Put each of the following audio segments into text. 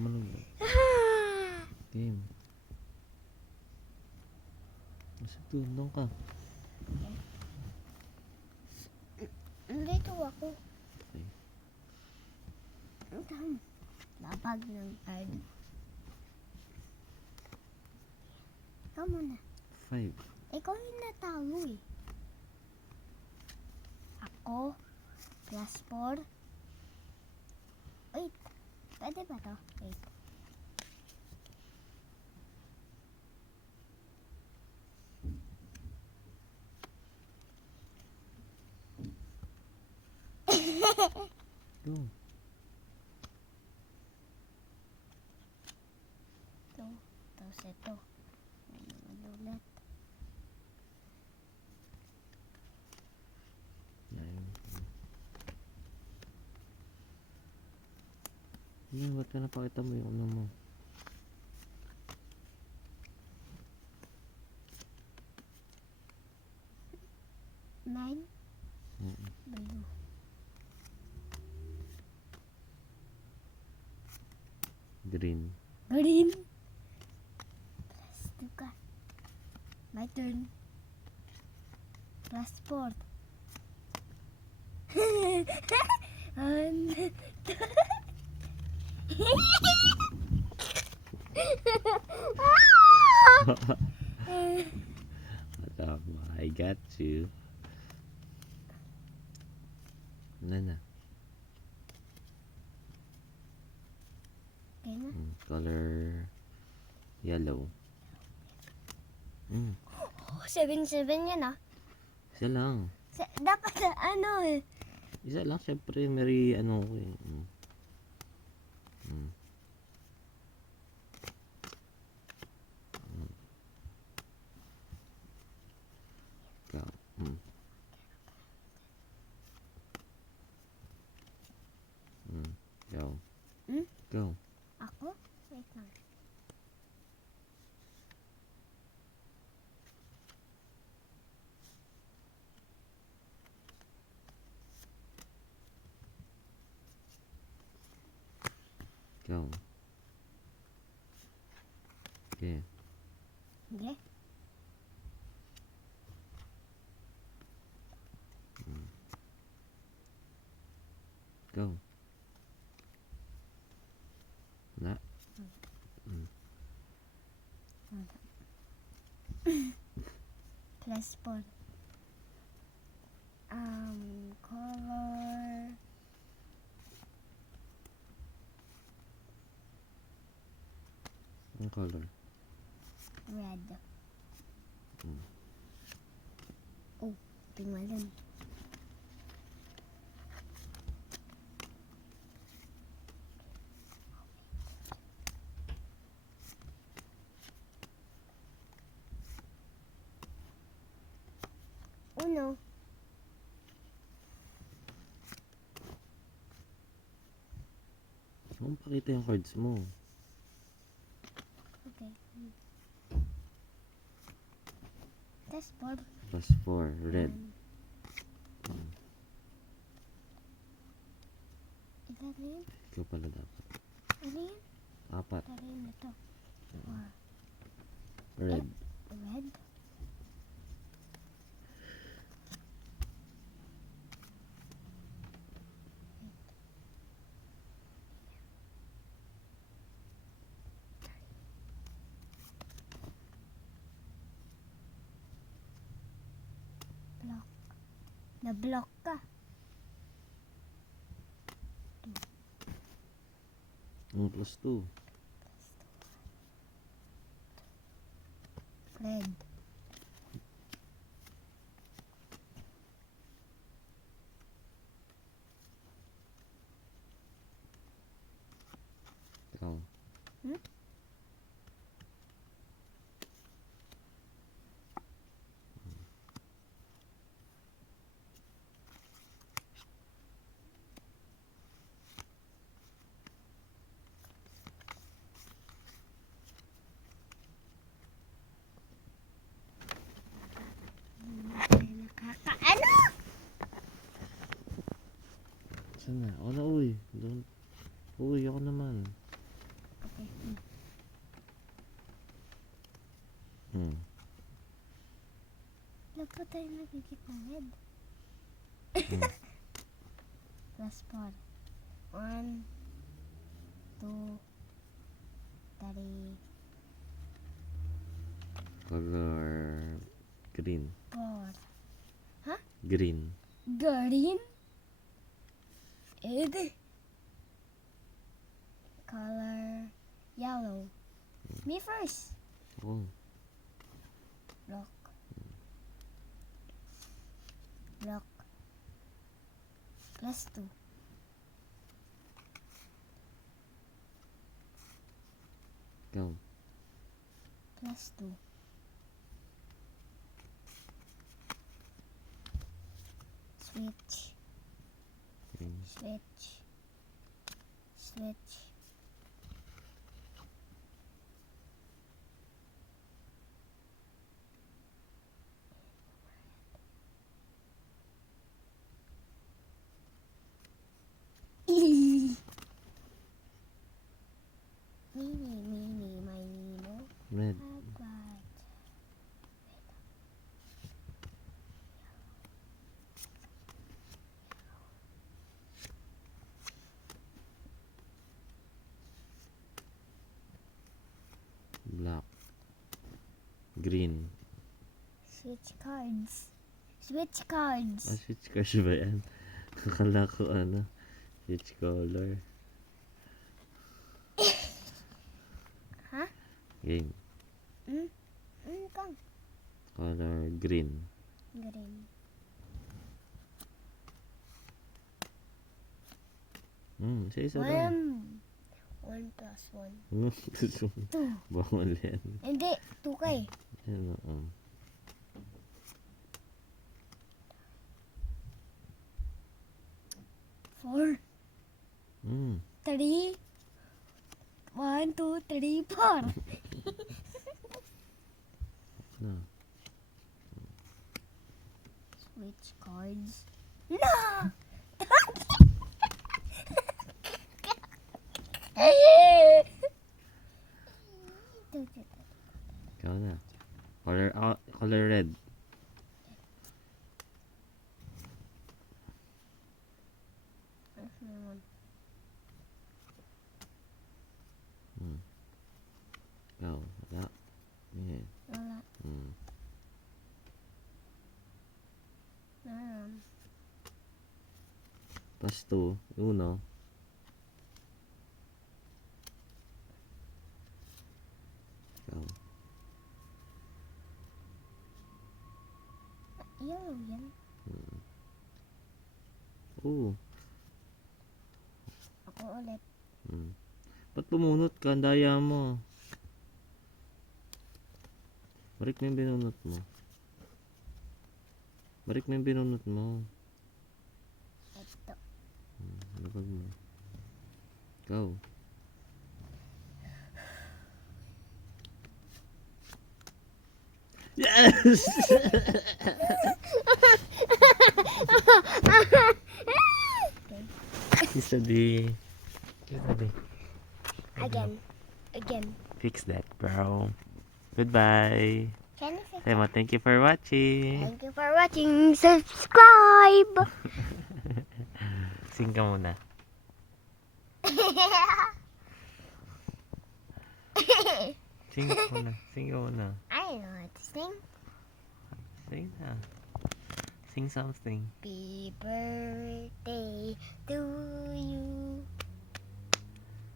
malunod. Game. Nasa tulong ka. Nandito ako. Okay. Lapag ng card. Ikaw muna. 5. Ikaw yung natalo eh. Ako, plus 4. Wait, pwede ba to? Wait. Go. Ito, tapos ito. Ulit. Yan. Yan, ba't ka napakita mo yung ano mo? Nine. Mm. Blue. Green. Green. Plus 2 ka. My turn. Plus 4. And... I got you. Nana. Okay na. Color yellow. 7-7 yan ah. Isa lang. Dapat ano eh. Isa lang, syempre, may ano ko eh. Ikaw. Go. Go. Ako? Wait lang. Go. Okay. Hindi. Go. Na. Plus 4. Color... Ang color. Red. Oh, tingnan. Uno. Huwag pakita yung cards mo. Okay. Plus 4. Plus 4. Red. Ilan na yun? Ikaw pala dapat. Ano yun? 4. Ano yun na to? Red. Red? Block. Na-block ka. Plus 2. Red. Ikaw. Nakakaano? Saan na? Ako na, uy. Uy, ako naman. pa tayo nagigit ng red? Hmm. Plus 4. 1, 2, 3, Color green. 4. Green. Green. And color yellow. Me first. Oh. Block. Block. Plus 2. Go. Plus 2. Switch. Green. Switch. Switch. Mini, miny, mo. Red. Agad. Black. Green. Switch cards. Switch cards. Ah, switch cards ba yan? Akala ko ano. Switch color. Ha? Game. Kang. Color green. Green. Isa-isa lang. 1 plus 1. 2. Bawal yan. Hindi, 2 kay. Yan, oo. 4. 3. 1, 2, 3, 4. No. Switch cards. No! Ikaw na. Color red. Ikaw. Wala. Yeah. Wala. Plus 2. Uno. Ikaw. Yellow yan. Oo. Ako ulit. Ba't pumunot ka? Ang daya mo. Balik mo yung binunot mo. Balik mo yung binunot mo. Ito. Labag mo. Go. Yes! Isabi. Again. Fix that, bro. Goodbye. Can you fix? Sema, thank you for watching. Thank you for watching. Subscribe. Sing ka muna. Sing ka muna. Sing ka muna. I don't know how to sing. Sing na. Sing something. Happy birthday to you.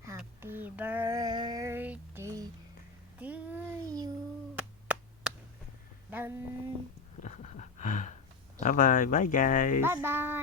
Happy birthday to you. Dun. Bye-bye. Bye, guys. Bye-bye.